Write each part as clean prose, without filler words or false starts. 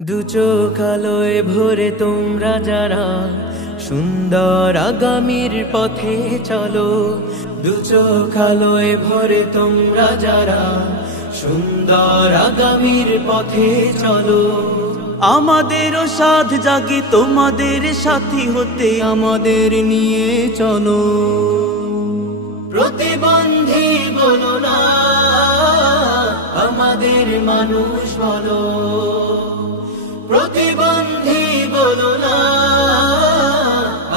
দু চোখ আলোয় ভরে তোমরা যারা সুন্দর আগামীর পথে চলো। দু চোখ আলোয় ভরে তোমরা যারা সুন্দর আগামীর পথে চলো। আমাদেরও সাধ জাগে তোমাদের সাথী হতে, আমাদের নিয়ে চলো। প্রতিবন্ধী বলো না, আমাদের মানুষ বলো। প্রতিবন্ধী বলো না,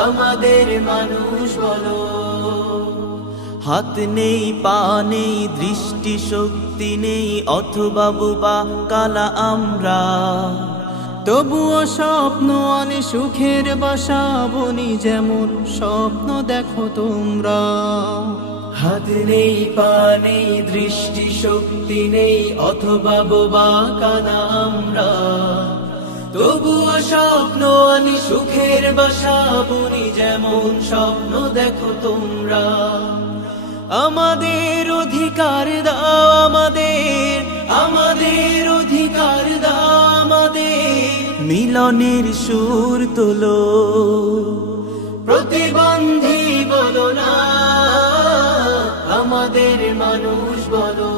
আমাদের মানুষ বলো। হাত নেই, পা নেই, দৃষ্টি শক্তি নেই, অথবা বোবা কালা আমরা, তবুও স্বপ্ন আনে সুখের বাসা বনি, যেমন স্বপ্ন দেখো তোমরা। হাত নেই, পা নেই, দৃষ্টি শক্তি নেই, অথবা বোবা কানা আমরা, তবুও স্বপ্ন আনি সুখের বাসা বুনি, যেমন স্বপ্ন দেখো তোমরা। আমাদের অধিকার দাও, আমাদের অধিকার দাও, আমাদের মিলনের সুর তোলো। প্রতিবন্ধী বলো না, আমাদের মানুষ বলো।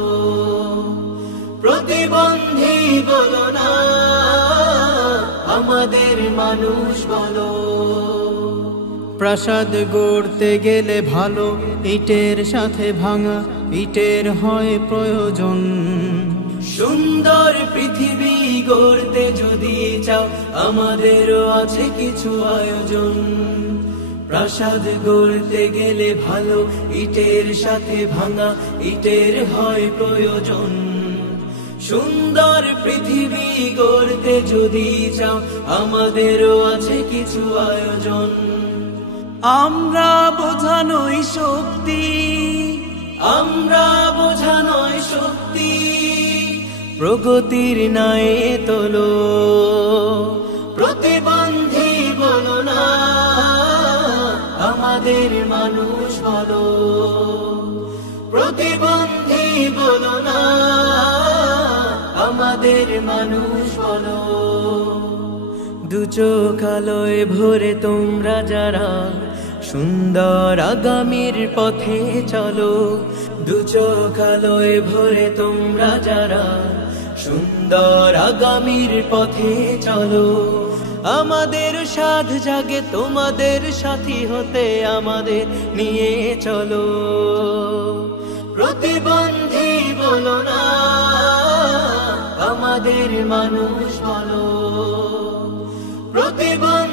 প্রতিবন্ধী বলো না, আমাদের মানুষ বলো। প্রাসাদ গড়তে গেলে ভালো ইটের সাথে ভাঙা ইটের হয় প্রয়োজন। সুন্দর পৃথিবী গড়তে যদি চাও, আমাদেরও আছে কিছু আয়োজন। প্রাসাদ গড়তে গেলে ভালো ইটের সাথে ভাঙা ইটের হয় প্রয়োজন। সুন্দর পৃথিবী গড়তে যদি চাও, আমাদেরও আছে কিছু আয়োজন। আমরা বোঝানোই শক্তি, আমরা বোঝানোই শক্তি, প্রগতির নায়ে তোলো। প্রতিবন্ধী বলো না, আমাদের মানুষ বলো। প্রতিবন্ধী বলো না, আমাদের মানুষ বলো। দু চোখ আলোয় ভরে তোমরা যারা সুন্দর আগামীর পথে চলো। দু চোখ আলোয় ভরে তোমরা যারা সুন্দর আগামীর পথে চলো। আমাদের সাধ জাগে তোমাদের সাথী হতে, আমাদের নিয়ে চলো। প্রতিবন্ধী বলো না, আমাদের মানুষ বলো। প্রতিবন্ধী